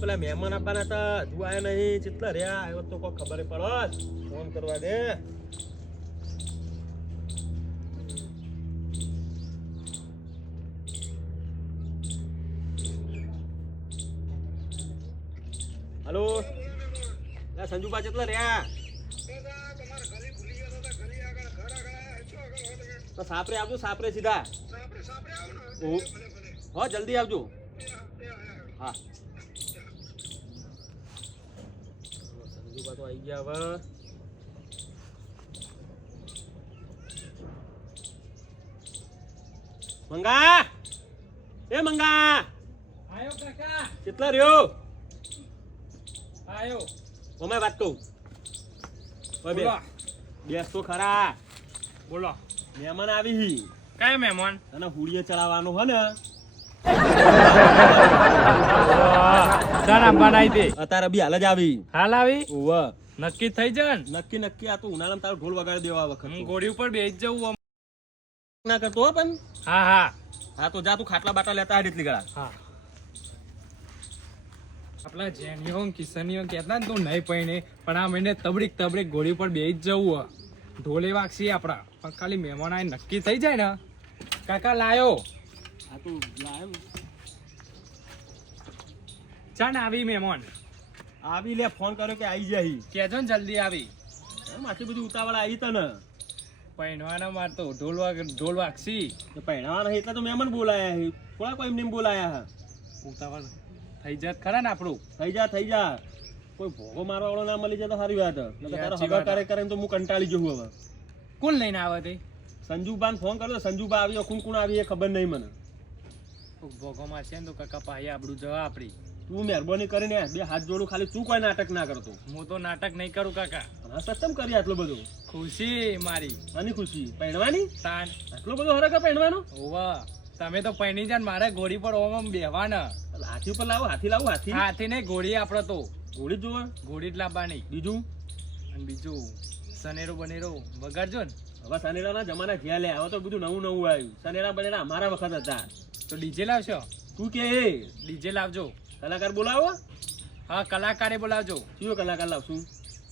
પેલા મહેમાન આપવાના હતા. હજુ આયા નહીં કેટલા રહ્યા. આવ્યો તો કોઈ ખબર પડો. ફોન કરવા દે. હલો? સંજુબા કેટલા રહ્યા. તો સાપરે આવજો સાપરે સીધા. હા જલ્દી આવજો. હા સંજુબા તો આવી ગયા હવે. મંગા! એ મંગા! આયો કાકા. કેટલા રહ્યો? આયો. ઓમે વાત કહું. બે. બેસો તો ખરા. બોલો. મહેમાન આવી કયા મહેમાન? અને હુડીએ ચડાવવાનો હે ને. તારા બનાવી દે. અત્યારે બી હાલ જ આવી. હાલ આવી? ઓવ નક્કી થઈ જાય નક્કી નક્કી. આ તો ઉનાળામાં તારો ઢોલ વગાડી દેવા વખત હું તો. ઉપર બેસી જવું ના કરતો હો પણ. હા હા. હા તો જા તું ખાટલા બાટલા લેતા આડ એટલી ગળા. હા. આપણા જેનિયો ને કહેતા તું નહીં પૈણે પણ આ મહિને તબડીક તબડીક ગોળી ઉપર બેસી જ જવું. ઢોલે વાગશી આપણા પણ ખાલી મહેમાન આવીને નક્કી થઈ જાય ને. કાકા લાયો. આ તો લાયો. ને આવી મહેમાન. આવી લે ફોન કર્યો કે આવી જાય. કેજો ને જલ્દી આવી. માથી બધું ઉતાવળ આવી તને. પહેણવાના માર તો ઢોલ વાગ ઢોલ તો નહીં એટલે તો મહેમાન બોલાયા છે થોડા કોઈ એમને બોલાયા હા? ઉતાવળ થઈ જાત ખરા ને આપણું. થઈ જા થઈ જા. કોઈ ભોગો મારવા વાળો ના મળી જાય તો સારી વાત. તારો હગા કરે કરે તો હું કંટાળી જવું હવે. કોણ લઈને આવે તે? સંજુબાન ફોન કર્યો સંજુબા આવી કોણ કોણ આવી એ ખબર નહીં મને. ભોગો છે ને તો કાકા પાહી આપણું જવા આપડી. તું મહેરબાની કરીને બે હાથ જોડું ખાલી તું કોઈ નાટક ના કરતો. હું તો નાટક નહીં કરું કાકા. હા આ સત્તમ કરી આટલું બધું? ખુશી મારી. આની ખુશી. પહેરવાની તાન. આટલો બધો હરક પહેરવાનો ઓવા તમે તો પૈણી જાન મારે ઘોડી પર ઓમ બેહવાના. હાથી ઉપર લાવો હાથી લાવો હાથી. હાથી ને ઘોડી આપડે તો. ઘોડી જોવા? ઘોડી જ લાવવાની. બીજું? અને બીજું સનેરો બનેરો વગાડજો ને. હવે સનેરાના જમાના જ્યાં લે હવે તો બધું નવું નવું આવ્યું. સનેરા બનેરા અમારા વખત હતા. તો ડીજે લાવશો? તું કે ડીજે લાવજો. કલાકાર બોલાવો. હા કલાકારે બોલાવજો. કયો કલાકાર લાવશું?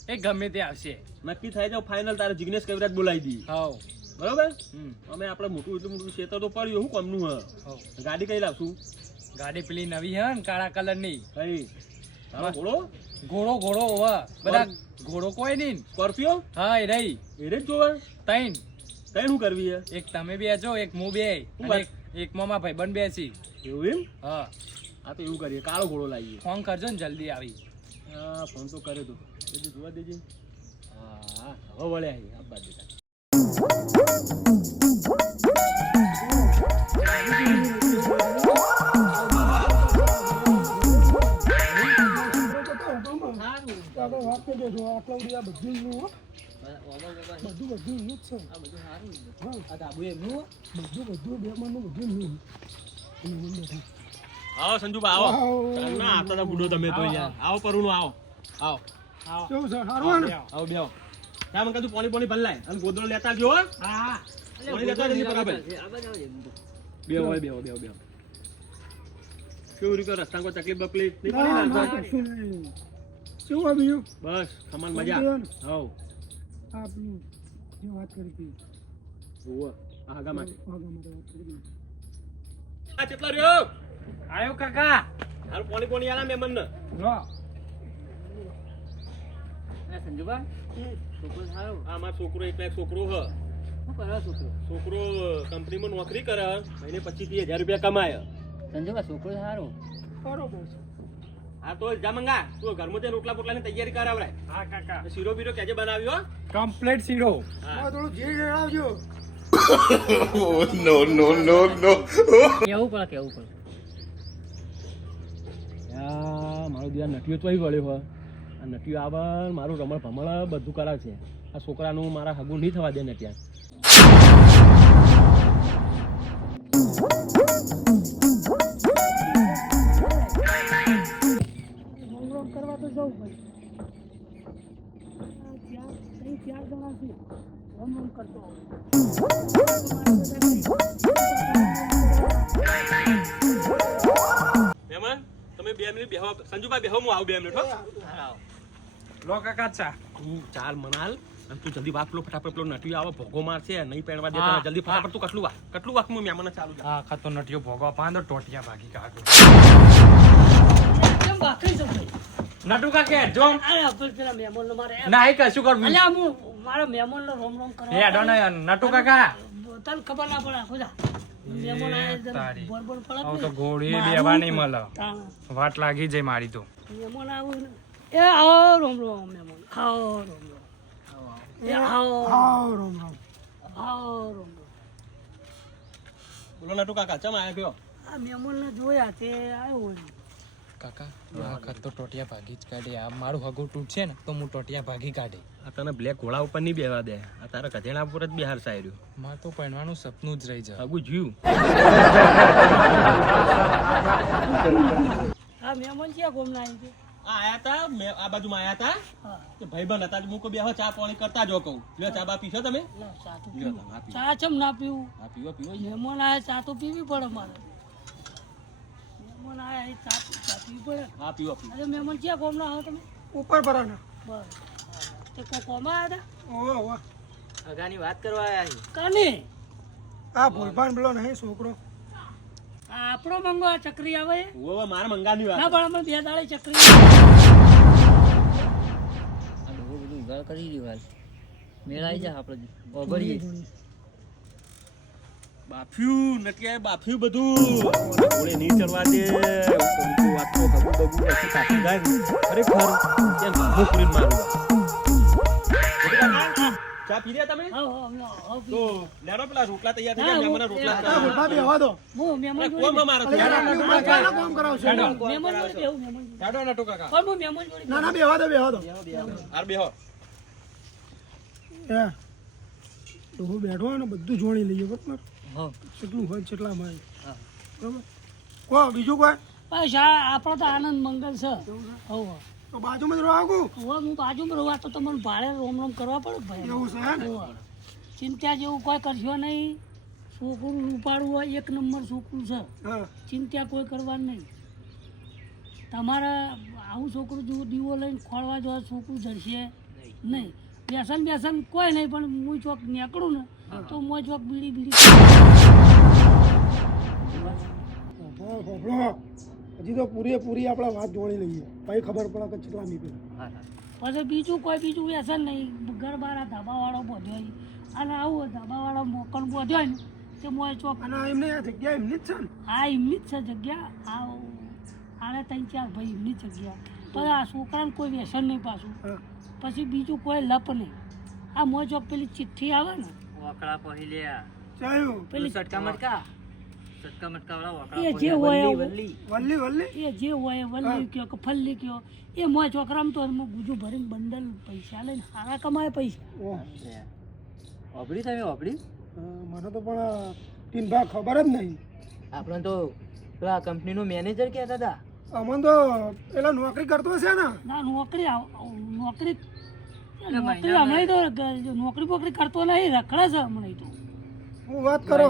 એ ગમે તે આવશે. નક્કી થાય જાવ ફાઇનલ તારે જિગ્નેશ કવિરાજ બોલાવી દી હા બરોબર? અમે આપણે મોટું એટલું મોટું ક્ષેત્ર તો પડ્યું શું કોમનું હ. ગાડી કઈ લાવશું? ગાડી પેલી નવી હે ને કાળા કલરની કઈ ઘોડો? ઘોડો ઘોડો હોવા. બધા ઘોડો કોઈ નહીં સ્કોર્પિયો? હા એ રહી. એ જ જોવા. તૈન તૈન શું કરવી હે એક તમે બેસો એક હું બે? એક એક ભાઈ બન બેસી. એવું એમ? હા. હા તો એવું કરીએ. કાળો ઘોડો લાવીએ. ફોન કરજો ને જલ્દી આવી. હા ફોન તો કરે તો. એટલે જોવા દેજે. હા હા હવે વળ્યા બધું આબા દેતા આવો સંજુબા આવો. ના હતા બુડો તમે તો યાર. આવો. પરુનો આવો. આવો. આવો. બેહો. ના મને કીધું પોણી પાણી ભરલાય અને ગોદડો લેતા જો હો. હા પોણી લેતા જલ્દી બરાબર. બેહો બેહો બેહો બેહો. કેવું રીતે રસ્તા કોઈ તકલીફ બકલીફ નહીં પડી ના શું આવ્યું બસ ખમણ મજા. હવ ઓવો આ આગા માટે આ કેટલા રહ્યો? આયો કાકા. હાલ પોણી પોણી આલા મેમન ને લો સંજુબા છોકરો સારો. આ મારો છોકરો એક છોકરો હ. છોકરો? છોકરો કંપનીમાં નોકરી કરે મહિને પચીસથી હજાર રૂપિયા કમાય સંજુબા છોકરો સારો. આ તો જા મંગા. તું ઘરમાં જઈને રોટલા બોટલાની તૈયારી કરાવરાય. હા કાકા. શીરો બીરો કેજે બનાવ્યો કમ્પ્લીટ શીરો. હા. કેવું પડે કેવું પડે? યા મારો દીધા નટીઓ તો વળ્યો હોય. આ નટીઓ આવે મારું રમણ ભમણ બધું કરાવશે આ છોકરાનું મારા હગું નહીં થવા દે ને ત્યાં. બે મિનિટ બેહો સંજુભાઈ બેહો હું આવું બે મિનિટ હો. લો કાકા ચા. તું ચાલ મનાલ. અને તું જલ્દી વાત પેલો ફટાફટ પેલો નટિયો આવે ભોગો મારશે નહીં પહેરવા દે તને જલ્દી ફટાફટ તું કટલું વા કટલું વાક હું મહેમાન ચાલુ જા હા ખાતો નટિયો ભોગો પાંદો ટોટિયા ભાગી કાઢો. કેમ છો ભાઈ? નટુ કાકે જો અરે પેલા મહેમાનનો મારે ના કશું કરવું અલ્યા હું મારા મહેમાનનો રોમ રોમ કરવા એ ડોના ને નટુ કાકા. તને ખબર ના પડે ખુદા તો ઘોડી બેવા નહીં મળે. વાટ લાગી જાય મારી તો. મહેમાન આવું એ આવો રોમ રોમ મહેમાન આવો રોમ રોમ. આવો આવો રોમ રોમ. આવો રોમ રોમ. બોલો નટુ કાકા ચમ આયા કયો આ મહેમાનને જોયા તે આવ્યો કાકા. વખત તો ટોટિયા ભાગી જ કાઢી. આ મારું હગું તૂટશે ને તો હું ટોટિયા ભાગી કાઢી. આ તને બ્લેક ઘોડા ઉપર નહીં બેવા દે. આ તારા ગધેડા ઉપર જ બિહાર સાયર્યું મારે તો પહેણવાનું સપનું જ રહી જાય. હગું જીવ આ મેમન ક્યાં ગોમના આવી છે. આયા તા? મેં આ બાજુમાં આયા તા? હા. કે ભાઈબંધ હતા મૂકો બેહો ચા પાણી કરતા જો કહું. લ્યો ચા બા પીશો તમે? ચા ચમ ના પીવું? આ પીવો પીવો મહેમાન આયા ચા તો પીવી પડે મારે મહેમાન આયા એ ચા ચા પીવી પડે. હા પીવો પીવો. અરે મહેમાન ક્યાં ગોમના હો તમે. ઉપર ભરાના. બસ. તે કોઈ કોમાં હતા? ઓવા ઓવા અગાની વાત કરવા આયા છે. આ ભોલભાન બોલો નહીં છોકરો. આપણો મંગો આ ચકરી આવે? ઓવે મારા મંગાની ના પણ અમે બે દાડે ચકરી આ બધું કરી રહ્યું મેળાઈ મેળ આવી જા આપણે ઓગળીએ. બાફ્યું નથી આ બાફ્યું બધું. ગોળે નહીં ચડવા દે. કંકુ વાતો ગગુ બગુ પછી કાઢી જાય ને. ખરેખર ત્યાં ઘઉં પૂરીને મારું ચા પી રહ્યા તમે? તો. પેલા રોટલા તૈયાર થઈ ગયા મને રોટલા એ, દો. હું મહેમાન જોડે કોમાં મારો કામ કરાવશો. મહેમાન જોડે બેહું, મહેમાન જોડે. કાઢો નટુ કાકા પણ હું મહેમાન જોડે ના ના બેહવા દો બેહવા દો. આર બેહો હે ડોહો બેઠો ને બધું જોણી લઈએ બરાબર? કેટલું હોય કેટલા માં હા. બરાબર? કો બીજું કોઈ? બસ આ આપણો તો આનંદ મંગલ છે. હોવ. તો બાજુમાં જ રહો આગું. હોવ, હું બાજુમાં રહું તો તમને ભાડે રોમ રોમ કરવા પડે ભાઈ. એવું છે ને? ચિંતા જેવું કોઈ કરશો નહીં. છોકરું ઉપાડવું હોય એક નંબર છોકરું છે. હા. ચિંતા કોઈ કરવાનું નહીં. તમારે આવું છોકરું જો દીવો લઈને ખોળવા જવા છોકરું જશે નહીં. વ્યસન વ્યસન કોઈ નહીં પણ હું ચોક નીકળું ને તો હું ચોક બીડી બીડી. હજી તો પૂરેપૂરી આપણે વાત જોડી લઈએ. પછી ખબર પડે કે કેટલા હા પછી બીજું કોઈ બીજું વ્યસન નહીં. ઘર બાર આ ધાબાવાળો બોધ્યો અને આવું ધાબાવાળો મોકલ બોધ્યો હોય ને તે મોય ચોક અને એમને આ જગ્યા એમની જ છે હા એમની જ છે જગ્યા. આ આને ત્રણ ચાર ભાઈ એમની જ જગ્યા. પણ આ છોકરાને કોઈ વ્યસન નહીં પાછું. પછી બીજું કોઈ લપ નહીં. આ મોજ પેલી ચિઠ્ઠી આવે ને? વકડા પહેલ્યા લે પેલી સટકા મટકા? સટકા મટકા વાળા એ જે હોય વલ્લી વલ્લી. વલ્લી એ જે હોય એ વલ્લી કયો કે ફલ્લી કયો. એ મોજ છોકરામ તો ગુજુ ભરીને બંડલ પૈસા લઈને સારા કમાય પૈસા. ઓબડી તમે ઓબડી મને તો પણ ટીનભા ખબર જ નહીં. આપણે તો પેલા કંપનીનો મેનેજર કહેતા હતા. અમન તો પેલા નોકરી કરતો હશે ને. ના નોકરી નોકરી એટલે નોકરી હમણાં તો નોકરી બોકરી કરતો નહીં રખડે છે હમણાં તો. હું વાત કરો.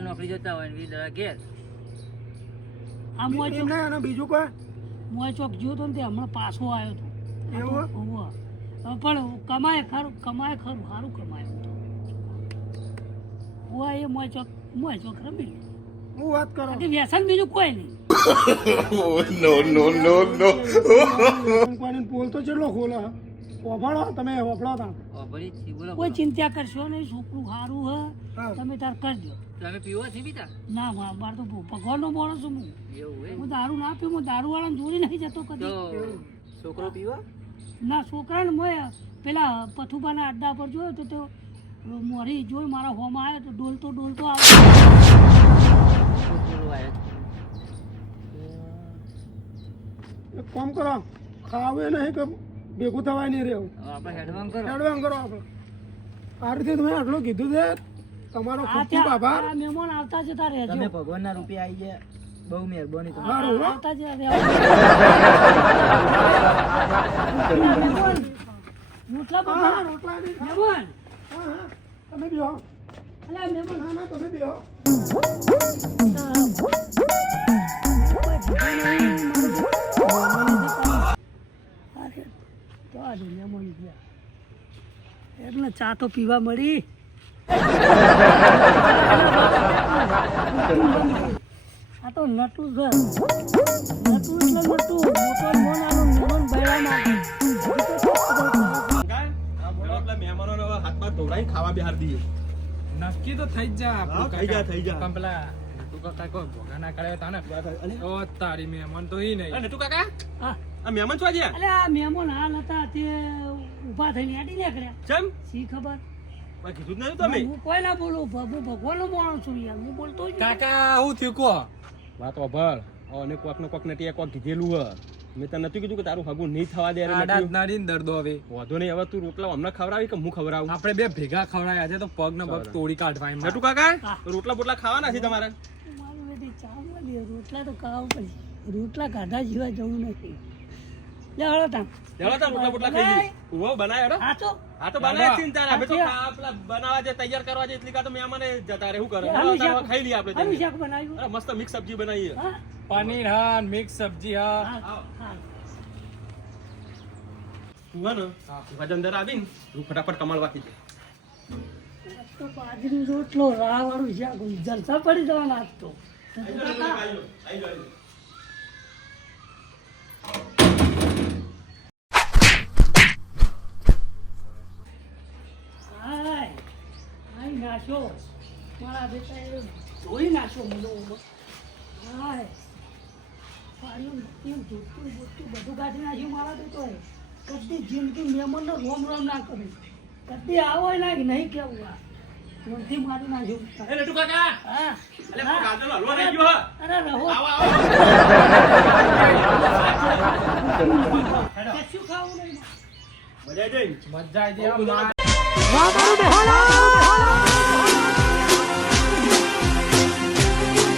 નોકરી જતા હોય વીસ દવા ઘેર. આ મોય ચોક અને બીજું કોઈ? મોય ચોક જ્યો તો ને તે હમણાં પાછો આવ્યો તો. એવું? પણ કમાય ખરું કમાય ખરું સારું કમાય હોવા એ મોય ચોક મોય ચોક રમી હું વાત કરો. વ્યસન બીજું કોઈ નહીં. કોઈને પોલ તો ચેટલો ખોલા? હે? ઓફાળો તમે ઓફળો તા. ઓબળી છી, બોલો કોઈ ચિંતા કરશો નહીં છોકરું સારું હ. તમે તાર કરજો. તમે પીવો છે બીતા ના મા- મારે તો ભગવાનનો માણસ છું હું. હું દારૂ ના પીવું હું દારૂ વાળાને જોડી નહીં જતો કદી. છોકરો પીવો? ના છોકરાને મોય પેલા પથુબાના અડ્ડા પર જોયો તો તે મોરી જોઈ મારા હોમાં આવ્યો તો ડોલતો ડોલતો આવે આવ્યો એક કામ કરો ખાવે નહીં કે ભેગું થવાય નહીં રહેવું હવે આપણે હેડવાન કરો. એડવાન્સ કરો આપણે. આ રીતે તમે આટલું કીધું છે તમારો ખૂબ ખૂબ આભાર. મહેમાન આવતા જતા રહેજો. તમે ભગવાનના રૂપિયા આવી ગયા બહુ મહેરબાની તમારી આવતા જતા રોટલા બનાવો, રોટલા મહેમાન. હા, હા. તમે બેહો. અલા મહેમાન. ના ના તમે બેહો. એટલે ચા તો પીવા મળી. આ તો નટું ઘર નટું એટલે નટું. મોટો મોન આનો મોન હાથમાં ધોવડાવીને ખાવા બિહાર દઈએ. નક્કી તો થઈ જ જા થઈ જા. થઈ જા. તું કાકા કોઈ ભોગા ના કરાવે તાને ઓ તારી મહેમાન તો ઈ નહીં. નટુ કાકા. હા. આ મહેમાન છો જ્યાં અલે આ મહેમાન હાલ હતા તે ઊભા થઈને આડી નીકળ્યા. ચમ? શી ખબર? પણ કીધું જ નતું તમે? હું કોઈ ના બોલું? ભ- ભગવાન ભગવાનનો માણસ છું યાર હું બોલતો જ કાકા હું થયું કો વાત વાપર અને કોક ને કોક ને ટીયા કોક કીધેલું હ. મેં તને નતું કીધું કે તારું હગું નહીં થવા દે આડા નાડી દર્દો હવે. વાંધો નહીં હવે તું રોટલા હમણાં ખવડાવી કે હું ખવડાવું? આપણે બે ભેગા ખવડાયા છે તો પગ ને પગ તોડી કાઢવા એમ. નટુ કાકા રોટલા બોટલા ખાવાના છે તમારે? રોટલા તો ખાવા પડે. રોટલા કાઢા જીવા જવું નથી. લે હળો તામ ચાલો તાર રોટલા બોટલા ખાઈ લઈએ બનાય હેડો. આ તો. હા તો બનાય ચિંતા ના તો જે તૈયાર કરવા છે એટલી કા તો મહેમાને જતા રહે. શું કરે? ખાઈ લઈએ આપણે આનું શાક બનાવ્યું. અરે મસ્ત મિક્સ સબ્જી બનાવી હા. પનીર હા મિક્સ સબ્જી હા. હા તું ને. આવીને તું ફટાફટ કમાલ વાકી તો બાજરી રોટલો રાહ વાળું શાક જલસા પડી જવાના આજ તો. હાય નાશો મારા બેટા એ ધોઈ મને હાય. બૂઠું બધું કાઢી નાખ્યું મારા બેટો કદી જિંદગી મહેમાનનો રોમ રોમ ના કરી. કદી આવો ના કે નહીં કેવું આ. રોમથી મારી નાખ્યું. એ નટુ કાકા. હા. અલે પેલો ગાજરનો રહી ગયો. અરે રહો આવો આવો. કશું ખાવું નહીં. મજા આવી મજા